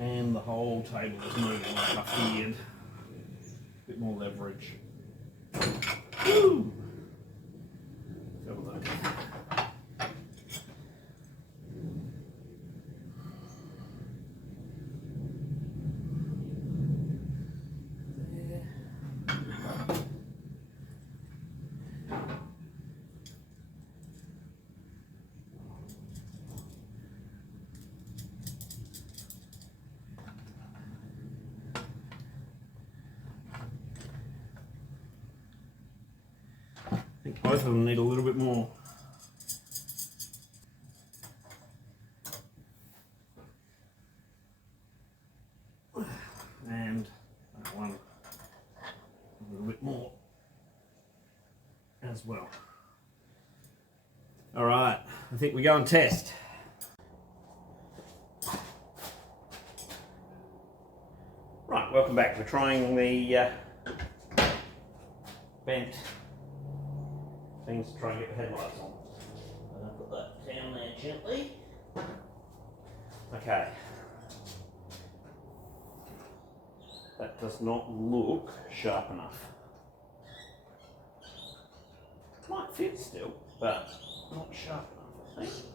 And the whole table is moving like I feared. A bit more leverage. Woo! Feel that. I think both of them need a little bit more. And that one a little bit more as well. All right, I think we go and test. Right, welcome back. We're trying the bent things to try and get the headlights on. I'm going to put that down there gently. Okay. That does not look sharp enough. Might fit still, but not sharp enough, I think.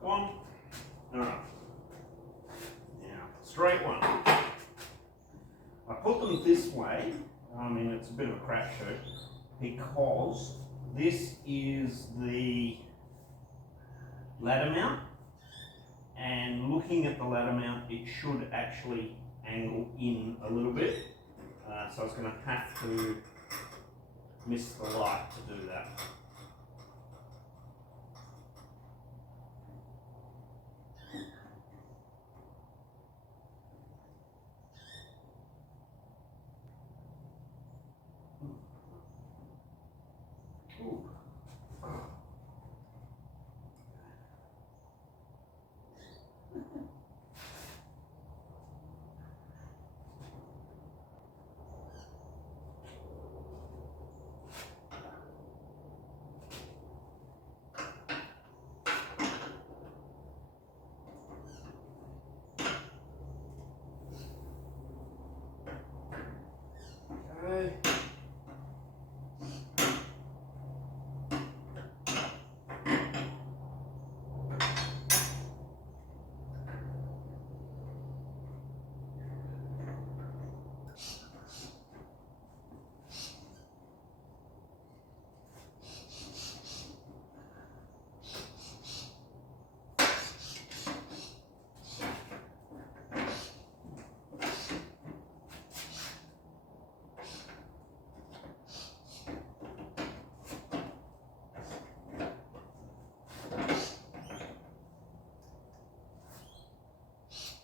Go on. All right. Now, straight one. I put them this way. I mean, it's a bit of a crapshoot because this is the ladder mount, and looking at the ladder mount, it should actually angle in a little bit. So I was going to have to miss the light to do that. Ooh. Okay.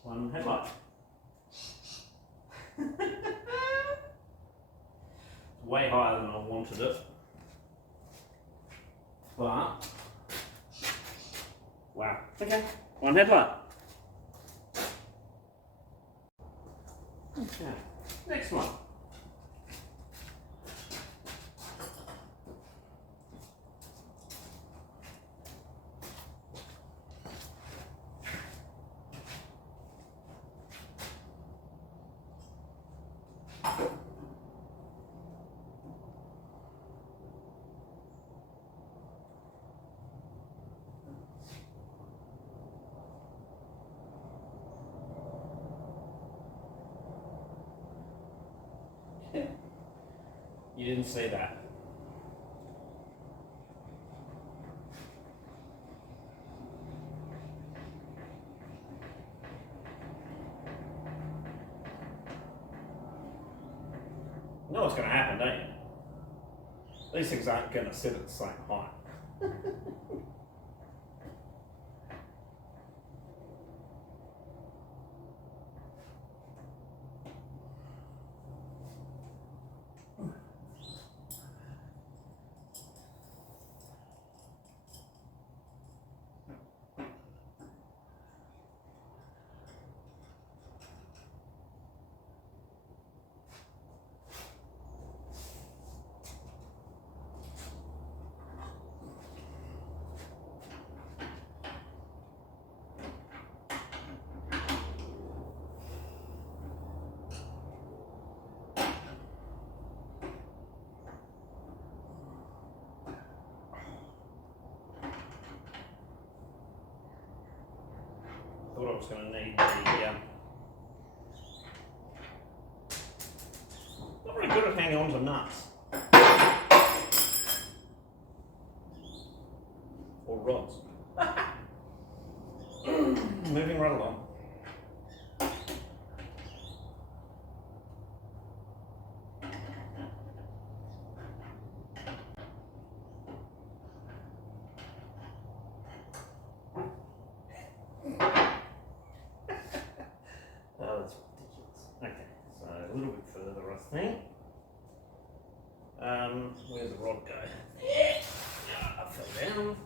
One headlight. Way higher than I wanted it. But, wow. Okay, one headlight. Okay, next one. You didn't see that. You know what's going to happen, don't you? These things aren't going to sit at the same height. Thought I was going to need the, not very good at hanging on to nuts. Or rods. Moving right along. Oh, that's ridiculous. Okay, so a little bit further, I think. Where's the rod go? Yeah, I fell down.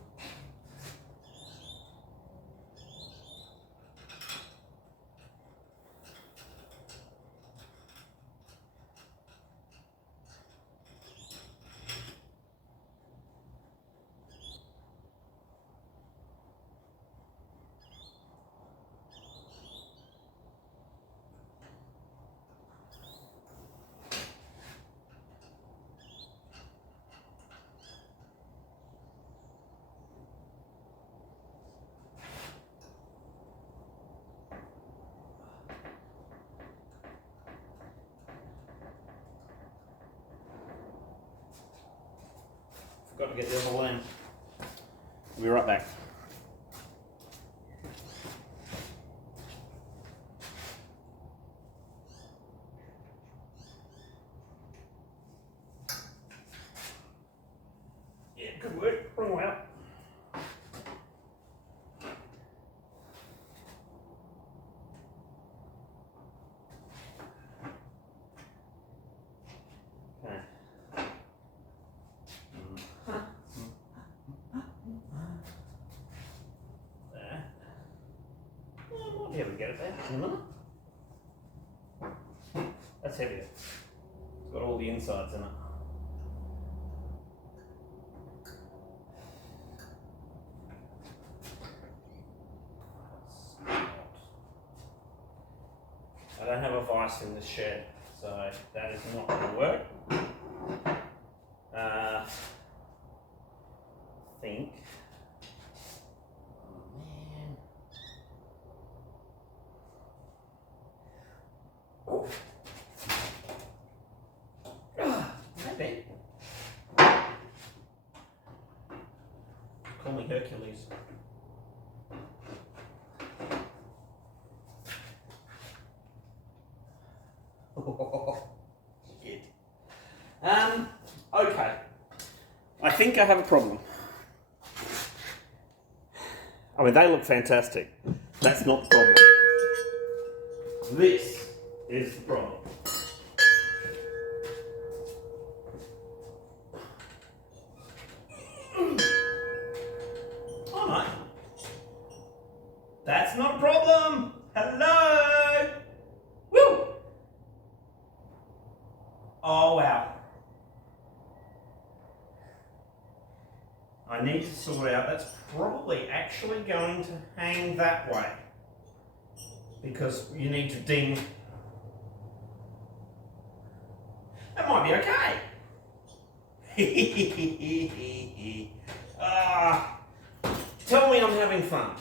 Got to get the other lamp. We'll be right back. Yeah, good work. Wrong way up. Here we get it there in a minute. That's heavier. It's got all the insides in it. I don't have a vise in this shed, so that is not going to work. I think. Maybe. Call me Hercules. Shit. Okay. I think I have a problem. I mean, they look fantastic. That's not the problem. This is the problem. Oh no. That's not a problem. Hello. Woo. Oh wow. I need to sort out, that's probably actually going to hang that way. Because you need to ding. That might be okay. Tell me I'm having fun.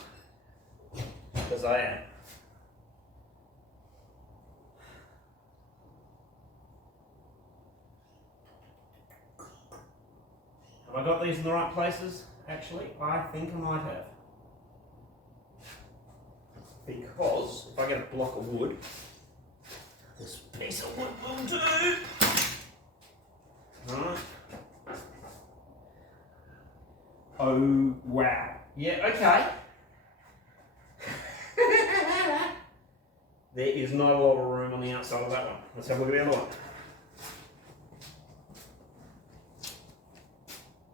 Because I am. Have I got these in the right places? Actually, I think I might have. Because if I get a block of wood, this piece of wood will do. Alright. Oh, wow. Yeah, okay. There is not a lot of room on the outside of that one. Let's have a look at the other one.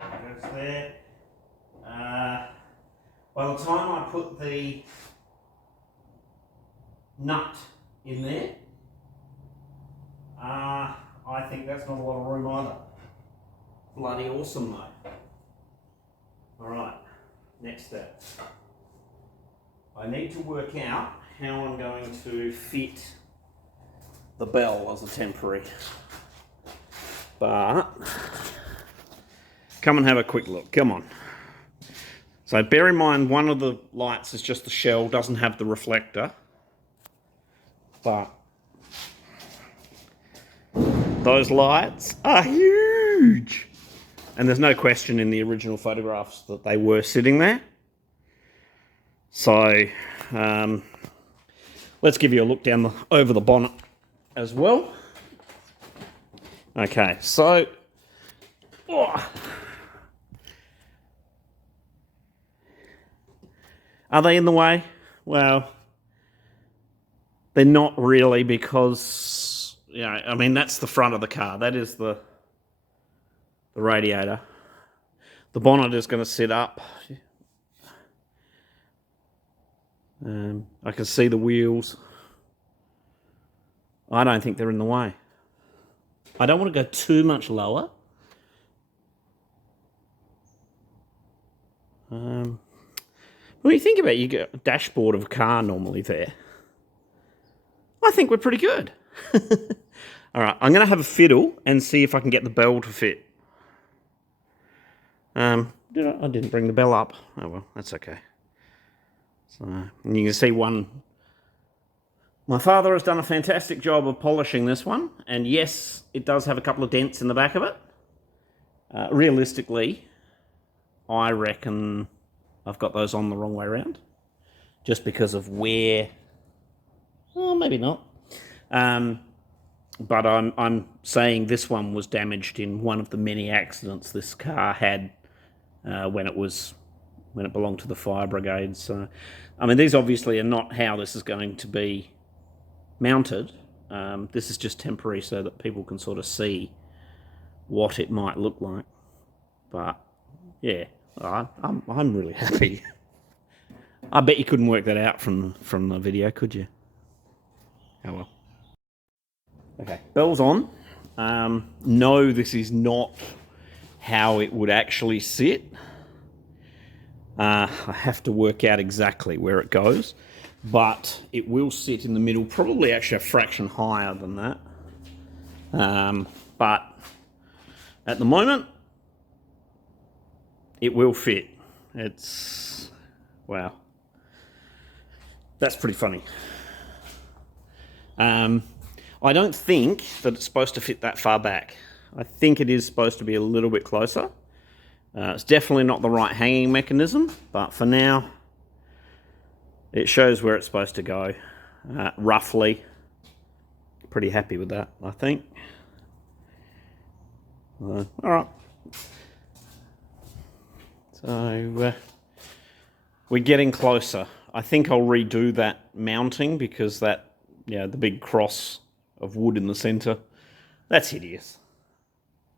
Goes there. By the time I put the nut in there, I think that's not a lot of room either. Bloody awesome though. Alright, next step. I need to work out how I'm going to fit the bell as a temporary. But, come and have a quick look, come on. So bear in mind one of the lights is just the shell, doesn't have the reflector. But those lights are huge. And there's no question in the original photographs that they were sitting there. So let's give you a look down over the bonnet as well. Okay, so are they in the way? Well, they're not really, because, you know, I mean, that's the front of the car. That is the radiator. The bonnet is going to sit up. I can see the wheels. I don't think they're in the way. I don't want to go too much lower. When you think about it, you get a dashboard of a car normally there. I think we're pretty good. All right, I'm going to have a fiddle and see if I can get the bell to fit. I didn't bring the bell up. Oh well, that's okay. So, and you can see one. My father has done a fantastic job of polishing this one, and yes, it does have a couple of dents in the back of it. Realistically, I reckon I've got those on the wrong way around, just because of where. Well, maybe not. But I'm saying this one was damaged in one of the many accidents this car had when it belonged to the fire brigade. So, I mean, these obviously are not how this is going to be mounted. This is just temporary so that people can sort of see what it might look like. But yeah, I'm really happy. I bet you couldn't work that out from the video, could you? Oh well. Okay, bell's on. No, this is not how it would actually sit. I have to work out exactly where it goes, but it will sit in the middle, probably actually a fraction higher than that. But at the moment, it will fit. It's, wow. That's pretty funny. I don't think that it's supposed to fit that far back. I think it is supposed to be a little bit closer. It's definitely not the right hanging mechanism, but for now, it shows where it's supposed to go, roughly. Pretty happy with that, I think. All right. So, we're getting closer. I think I'll redo that mounting because that, the big cross of wood in the centre, that's hideous.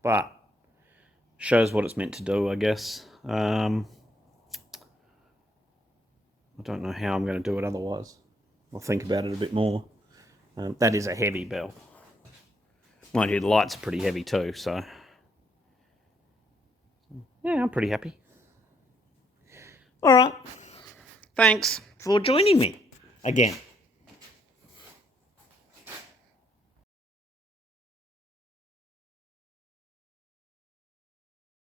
But shows what it's meant to do, I guess. I don't know how I'm going to do it otherwise. I'll think about it a bit more. That is a heavy bell. Mind you, the lights are pretty heavy too, so yeah, I'm pretty happy. All right. Thanks for joining me again.